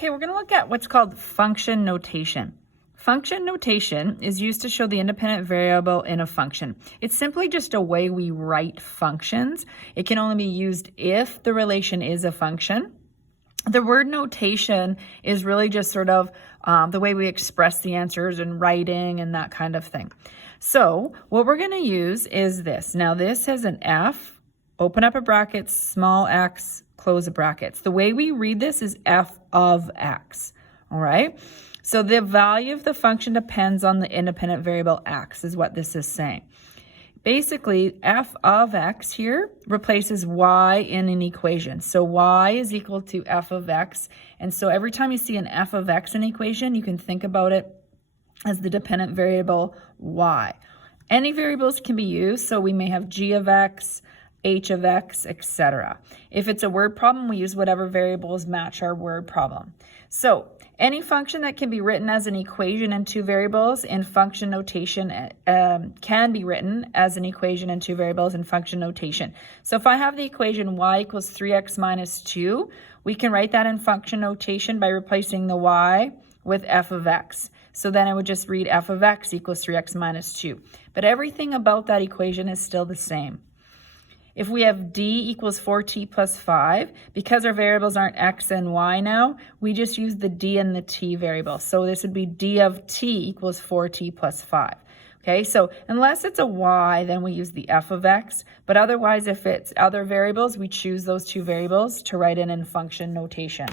Okay, we're going to look at what's called function notation. Function notation is used to show the independent variable in a function. It's simply just a way we write functions. It can only be used if the relation is a function. The word notation is really just sort of the way we express the answers in writing and that kind of thing. So what we're going to use is this. Now this has an f, open up a bracket, small x, close the brackets. The way we read this is f of x, all right? So the value of the function depends on the independent variable x is what this is saying. Basically, f of x here replaces y in an equation. So y is equal to f of x. And so every time you see an f of x in an equation, you can think about it as the dependent variable y. Any variables can be used, so we may have g of x, h of x, etc. If it's a word problem, we use whatever variables match our word problem. So any function that can be written as an equation in two variables in function notation can be written as an equation in two variables in function notation. So if I have the equation y equals 3x minus 2, we can write that in function notation by replacing the y with f of x. So then I would just read f of x equals 3x minus 2. But everything about that equation is still the same. If we have d equals 4t plus 5, because our variables aren't x and y now, we just use the d and the t variable. So this would be d of t equals 4t plus 5. Okay, so unless it's a y, then we use the f of x. But otherwise, if it's other variables, we choose those two variables to write in function notation.